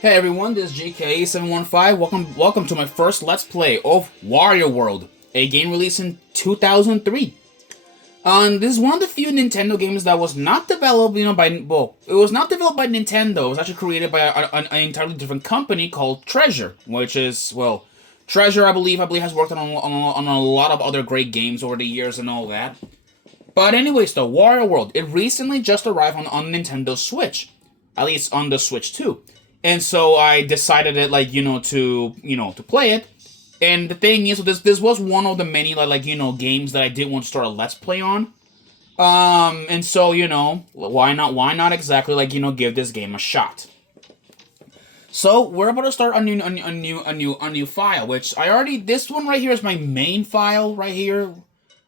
Hey everyone, this is GK715. Welcome to my first Let's Play of Wario World, a game released in 2003. This is one of the few Nintendo games that was not developed, it was not developed by Nintendo. It was actually created by an entirely different company called Treasure, which is, Treasure, I believe has worked on a lot of other great games over the years and all that. But anyways, the Wario World, it recently just arrived on Nintendo Switch, at least on the Switch 2. And so I decided to play it. And the thing is, this was one of the many games that I did want to start a Let's Play on. And so why not exactly give this game a shot. So we're about to start a new file, which this one right here is my main file right here,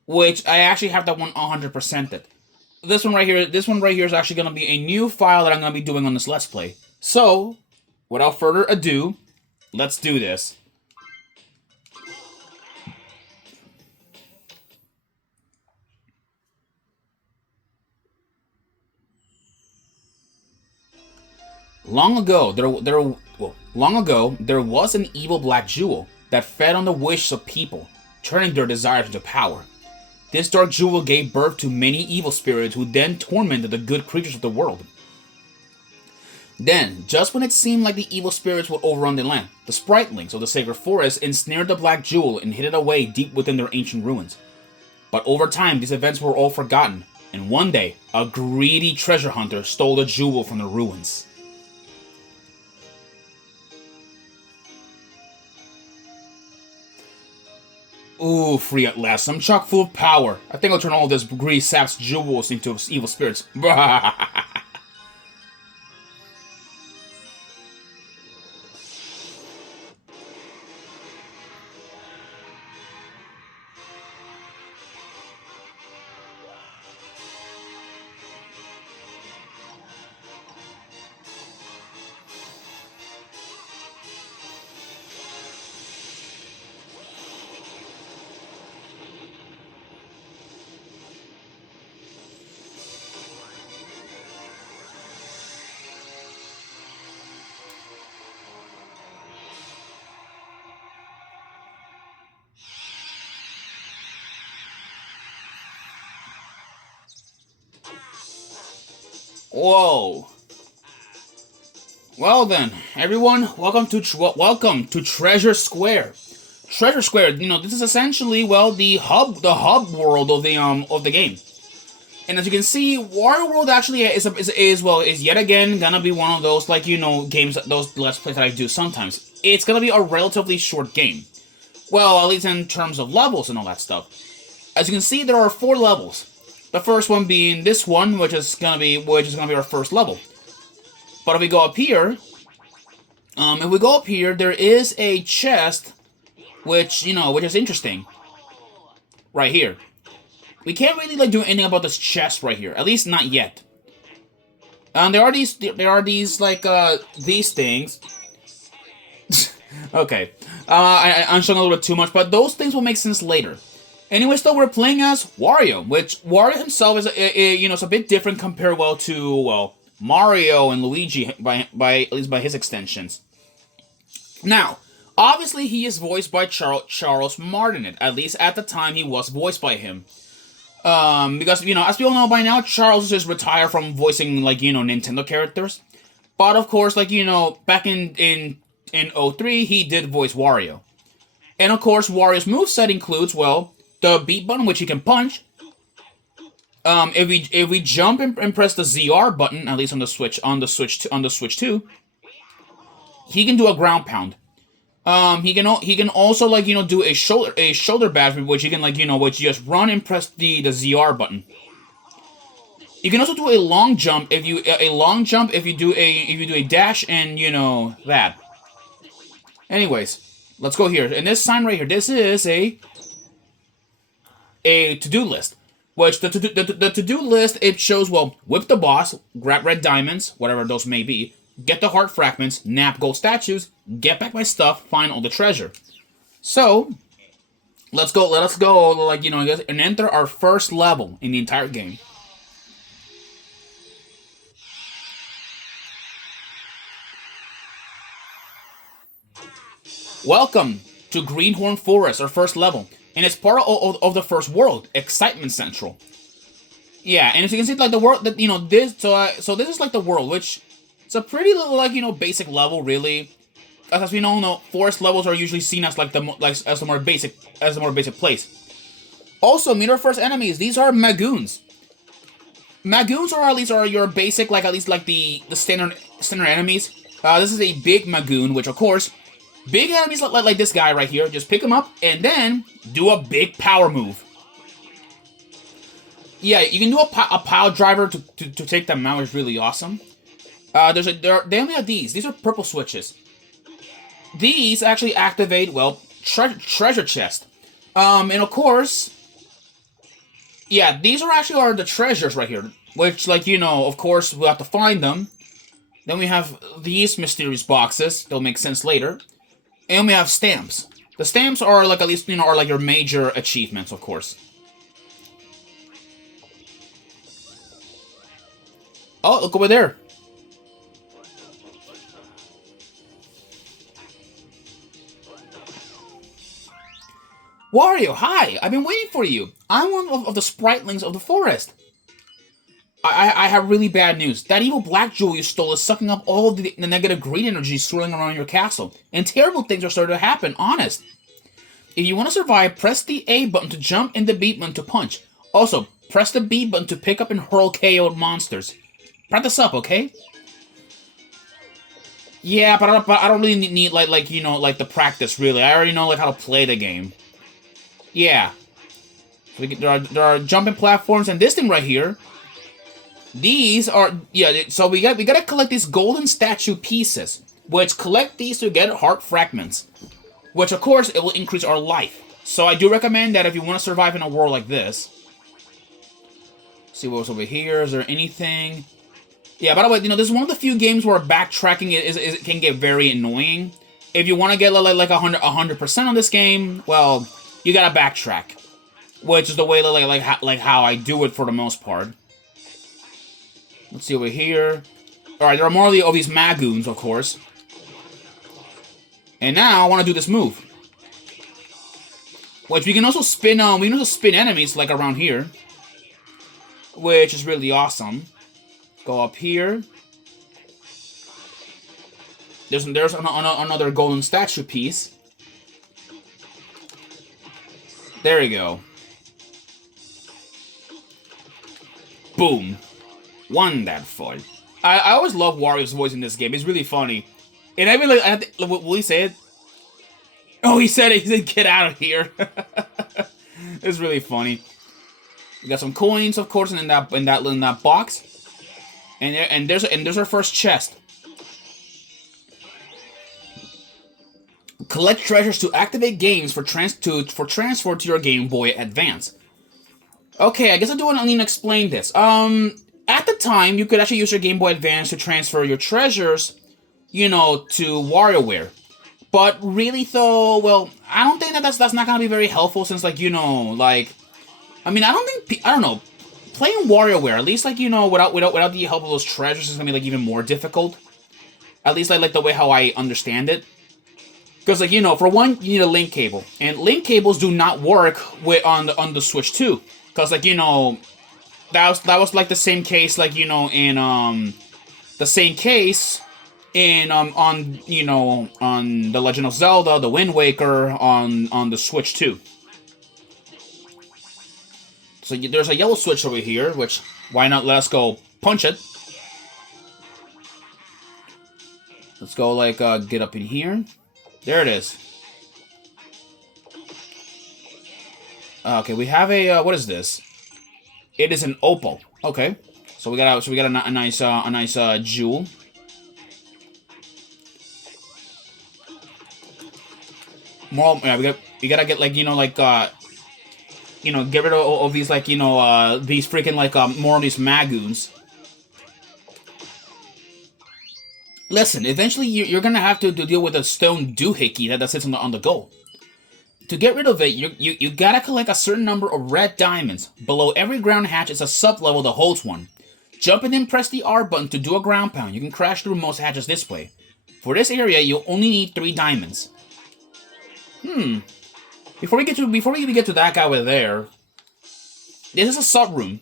which I actually have that one 100%ed. This one right here is actually gonna be a new file that I'm gonna be doing on this Let's Play. So, without further ado, let's do this. Long ago, there was an evil black jewel that fed on the wishes of people, turning their desires into power. This dark jewel gave birth to many evil spirits who then tormented the good creatures of the world. Then, just when it seemed like the evil spirits would overrun the land, the spritlings of the sacred forest ensnared the black jewel and hid it away deep within their ancient ruins. But over time, these events were all forgotten, and one day, a greedy treasure hunter stole the jewel from the ruins. Ooh, free at last. I'm chock full of power. I think I'll turn all this greedy sap's jewels into evil spirits. Whoa. Well then, everyone, welcome to Treasure Square. Treasure Square, this is essentially, the hub world of the game. And as you can see, Wario World actually is yet again gonna be one of those games, those Let's Plays that I do sometimes. It's gonna be a relatively short game. Well, at least in terms of levels and all that stuff. As you can see, there are 4 levels. The first one being this one, which is gonna be our first level. But if we go up here, there is a chest, which is interesting. Right here. We can't really do anything about this chest right here, at least not yet. There are these things. Okay, I'm showing a little bit too much, but those things will make sense later. Anyways, though, we're playing as Wario, which Wario himself is a bit different compared to Mario and Luigi by at least by his extensions. Now, obviously, he is voiced by Charles Martinet. At least at the time, he was voiced by him. Because as we all know by now, Charles is retired from voicing Nintendo characters. But of course, back in '03, he did voice Wario. And of course, Wario's moveset includes the beat button, which he can punch. If we jump and press the ZR button, at least on the Switch 2, he can do a ground pound. He can also do a shoulder bash, which you can which you just run and press the ZR button. You can also do a long jump if you do a dash and that. Anyways, let's go here. And this sign right here, this is a to-do list. Which the to-do list, it shows, whip the boss, grab red diamonds, whatever those may be, get the heart fragments, nap gold statues, get back my stuff, find all the treasure. So, let us go, and enter our first level in the entire game. Welcome to Greenhorn Forest, our first level. And it's part of the first world, Excitement Central. Yeah, and as you can see, like the world that this, so this is like the world, which it's a pretty little like basic level, really. As we all know, forest levels are usually seen as like as the more basic place. Also, meet our first enemies. These are Magoons. Magoons are at least your basic, like at least like the standard enemies. This is a big Magoon, which of course, big enemies like this guy right here. Just pick him up and then do a big power move. Yeah, you can do a pile driver to take them out, which is really awesome. They only have these. These are purple switches. These actually activate, well, treasure chest. And of course, yeah, these are the treasures right here. Which, like, of course, we'll have to find them. Then we have these mysterious boxes. They'll make sense later. And we have stamps. The stamps are, like, at least, are, like, your major achievements, of course. Oh, look over there. Wario, hi! I've been waiting for you. I'm one of the spritlings of the forest. I have really bad news. That evil black jewel you stole is sucking up all of the negative green energy swirling around your castle. And terrible things are starting to happen, honest. If you want to survive, press the A button to jump and the B button to punch. Also, press the B button to pick up and hurl KO monsters. Practice up, okay? Yeah, but I don't really need like the practice, really. I already know like how to play the game. Yeah. So there are jumping platforms, and this thing right here. These are so we gotta collect these golden statue pieces, which collect these to get heart fragments, which of course it will increase our life. So I do recommend that if you want to survive in a world like this. See what's over here. Is there anything? Yeah. By the way, this is one of the few games where backtracking can get very annoying. If you want to get like 100% on this game, well, you gotta backtrack, which is the way like how I do it for the most part. Let's see over here. Alright, there are more of these Magoons, of course. And now I want to do this move. Which we can also spin enemies like around here. Which is really awesome. Go up here. There's another golden statue piece. There we go. Boom. Wonderful. I always love Wario's voice in this game. It's really funny. And I mean, like, will he say it? Oh, he said it. He said, "Get out of here." It's really funny. We got some coins, of course, in that box. And there's our first chest. Collect treasures to activate games for transfer to your Game Boy Advance. Okay, I guess I don't need to explain this. At the time, you could actually use your Game Boy Advance to transfer your treasures, to WarioWare. But really, though, well, I don't think that's not gonna be very helpful since, I mean, I don't know, playing WarioWare, at least, without the help of those treasures is gonna be, even more difficult. At least, like the way how I understand it. Because, for one, you need a link cable. And link cables do not work on the Switch 2. Because, that was like the same case, in the same case in on The Legend of Zelda, The Wind Waker on the Switch 2. So there's a yellow switch over here, which why not let us go punch it? Let's go get up in here. There it is. Okay, we have a what is this? It is an opal. Okay, so we got a nice jewel. More, yeah, we gotta get get rid of these these freaking more of these Magoons. Listen, eventually you're gonna have to deal with a stone doohickey that sits on the goal. To get rid of it, you gotta collect a certain number of red diamonds. Below every ground hatch is a sub-level that holds one. Jump and then press the R button to do a ground pound. You can crash through most hatches this way. For this area, you'll only need 3 diamonds. Before we even get to that guy over there, this is a sub room,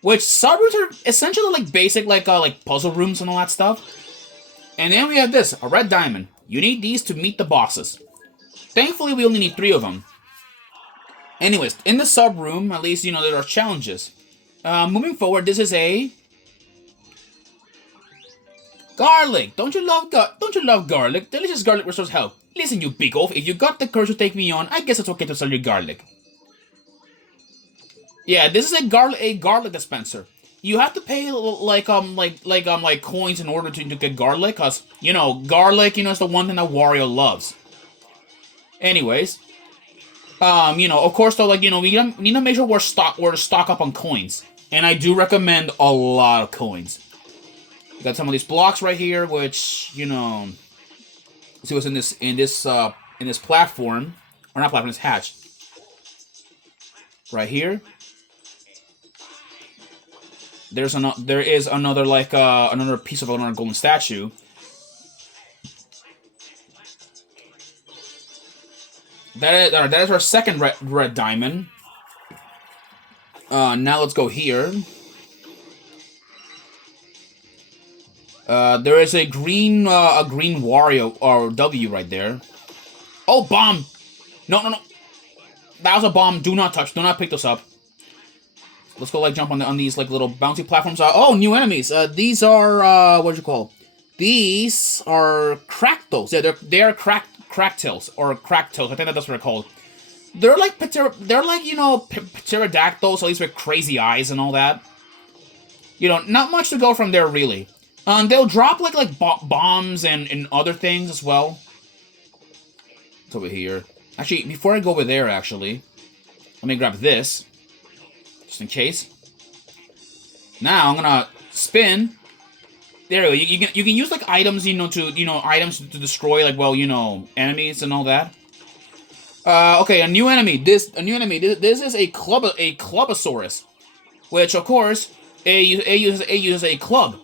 which sub rooms are essentially like basic like puzzle rooms and all that stuff. And then we have this, a red diamond. You need these to meet the bosses. Thankfully, we only need 3 of them. Anyways, in the sub room, at least there are challenges. Moving forward, this is a garlic. Don't you love garlic? Delicious garlic restores health. Listen, you big oaf. If you got the courage to take me on, I guess it's okay to sell your garlic. Yeah, this is a garlic dispenser. You have to pay like coins in order to get garlic, cause garlic is the one thing that Wario loves. Anyways, of course though, we need to make sure we're to stock up on coins, and I do recommend a lot of coins. We got some of these blocks right here, which see what's in this platform, or not platform, this hatch. Right here. There is another another piece of another golden statue. That is our second red diamond. Now let's go here. There is a green Wario or W right there. Oh, bomb! No. That was a bomb. Do not touch. Do not pick this up. Let's go jump on these little bouncy platforms. Oh, new enemies. These are what do you call? These are Cracktils. Yeah, they are Cracktils or Cracktails. I think that's what they're called. They're like pterodactyls, at least with crazy eyes and all that. Not much to go from there really. They'll drop like bombs and other things as well. It's over here. Actually, before I go over there, let me grab this. Just in case. Now I'm gonna spin. There we go. You can use items, items to destroy enemies and all that. Okay, a new enemy. This is a Clubosaurus, which of course uses a club.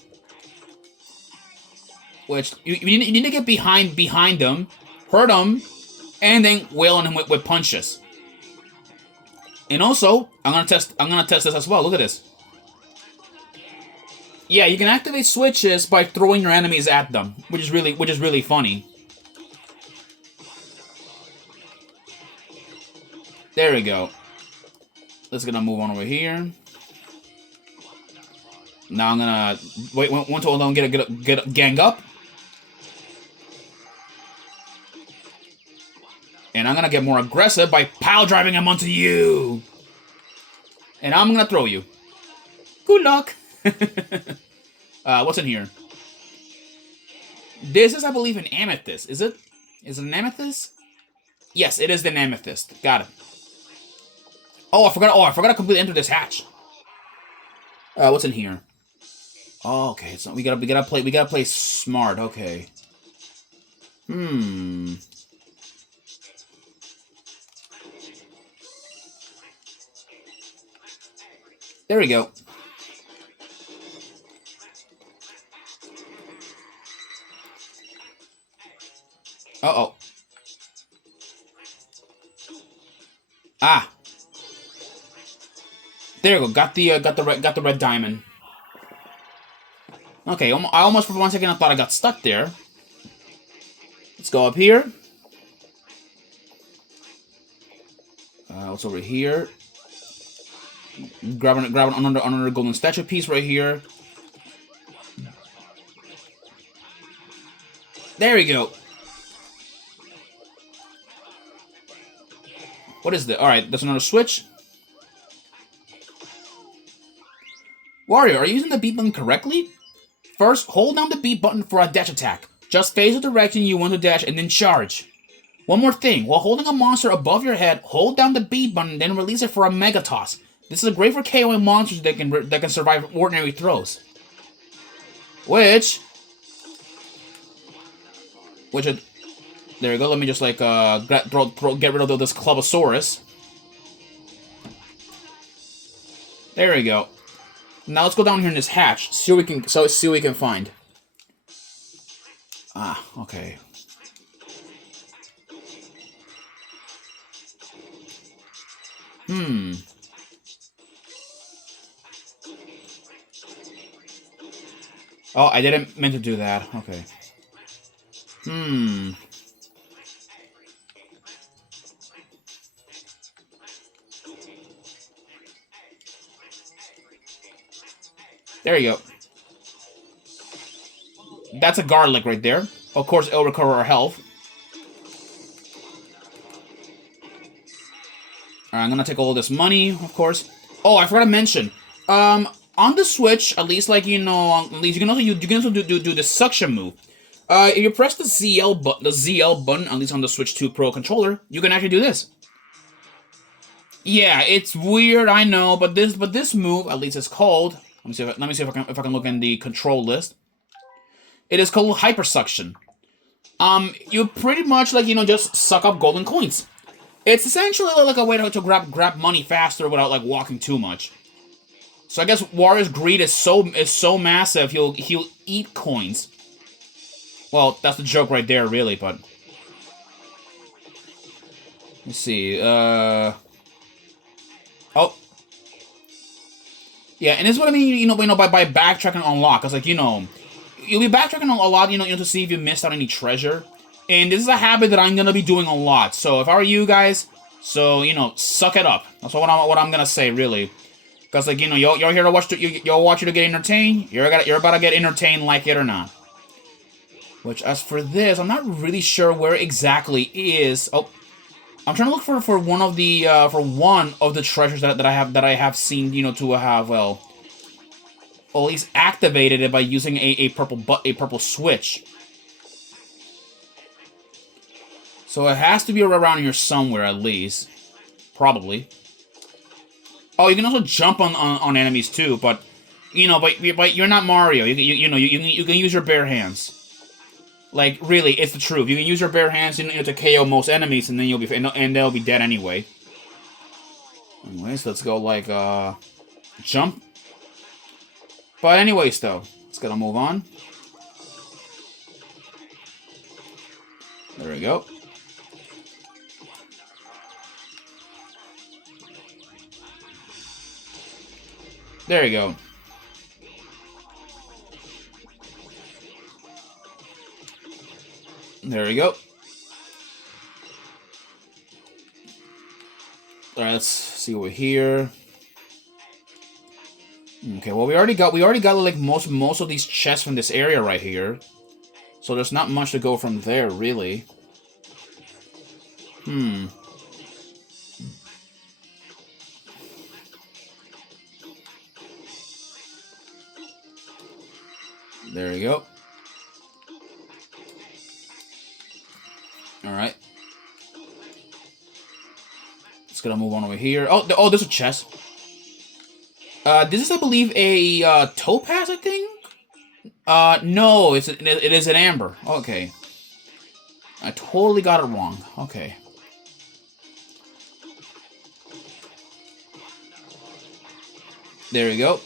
Which you need to get behind them, hurt them, and then wail on him with punches. And also, I'm gonna test this as well. Look at this. Yeah, you can activate switches by throwing your enemies at them, which is really funny. There we go. Let's gonna move on over here. Now I'm gonna wait until I don't get gang up. And I'm gonna get more aggressive by pile driving him onto you. And I'm gonna throw you. Good luck. What's in here? This is, I believe, an amethyst. Is it? Is it an amethyst? Yes, it is an amethyst. Got it. Oh, I forgot to completely enter this hatch. What's in here? Oh, okay. So we gotta play smart. Okay. There we go. Uh-oh. Ah. There we go. Got the red diamond. Okay, I almost for 1 second I thought I got stuck there. Let's go up here. What's over here? Grab another golden statue piece right here. There we go. What is that? Alright, that's another switch. Wario, are you using the B button correctly? First, hold down the B button for a dash attack. Just face the direction you want to dash and then charge. One more thing, while holding a monster above your head, hold down the B button, then release it for a Mega Toss. This is great for KOing monsters that can survive ordinary throws. Which there we go. Let me just get rid of this Clubosaurus. There we go. Now let's go down here in this hatch. See what we can find. Ah, okay. Hmm. Oh, I didn't mean to do that. Okay. Hmm. There you go. That's a garlic right there. Of course, it'll recover our health. Alright, I'm gonna take all this money, of course. Oh, I forgot to mention. On the Switch, at least like at least you can also do the suction move. If you press the ZL button, at least on the Switch 2 Pro controller, you can actually do this. Yeah, it's weird, I know, but this move, at least it's called. Let me see if I can look in the control list. It is called hypersuction. You pretty much like just suck up golden coins. It's essentially like a way to grab money faster without like walking too much. So I guess Wario's greed is so massive he'll eat coins. Well, that's the joke right there, really. But let's see. Oh, yeah, and this is what I mean. By backtracking on unlock, cause like you'll be backtracking a lot. To see if you missed out any treasure. And this is a habit that I'm gonna be doing a lot. So if I were you guys, suck it up. That's what I'm gonna say, really. Cause like you're here to watch you'll watch you to get entertained. You're about to get entertained, like it or not. Which, as for this, I'm not really sure where exactly is. Oh, I'm trying to look for one of the treasures that I have seen. To have or at least activated it by using a purple switch. So it has to be around here somewhere, at least. Probably. Oh, you can also jump on enemies too, but but you're not Mario. You can use your bare hands. Like, really, it's the truth. You can use your bare hands to KO most enemies, and then and they'll be dead anyway. Anyways, let's go like jump. But anyways, though, let's gotta move on. There we go. There you go. There we go. Alright, let's see over here. Okay, well we already got like most of these chests from this area right here. So there's not much to go from there, really. There we go. Alright. Just gonna move on over here. Oh, there's a chest. This is, I believe, a topaz, I think? No, it is an amber. Okay. I totally got it wrong. Okay. There we go.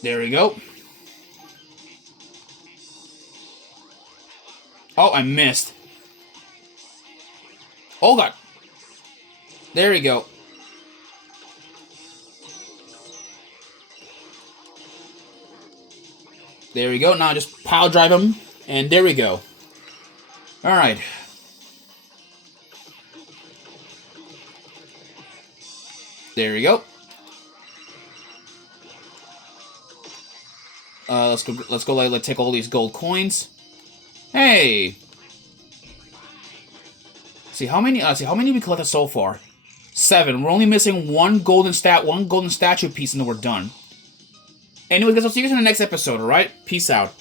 There we go. Oh, I missed. Oh, God. There we go. There we go. Now just pile drive him. And there we go. Alright. There we go. Let's go like take all these gold coins. Hey. See how many we collected so far? 7. We're only missing one golden statue piece and then we're done. Anyways, guys, I'll see you guys in the next episode, alright? Peace out.